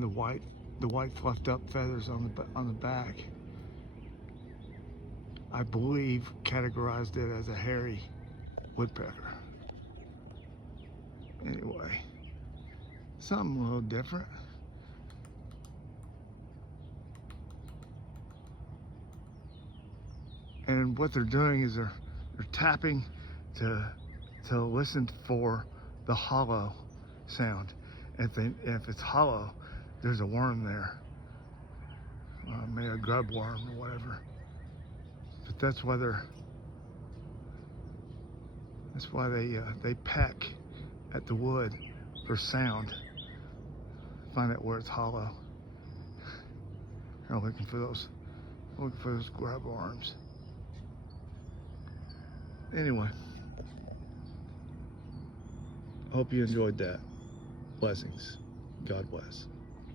The white fluffed up feathers on the back, I believe categorized it as a hairy woodpecker. Anyway, something a little different. And what they're doing is they're tapping to listen for the hollow sound. If it's hollow, there's a worm there, maybe a grub worm or whatever. But that's why they peck at the wood for sound. Find out where it's hollow. They're looking for those grub worms. Anyway, hope you enjoyed that. Blessings. God bless.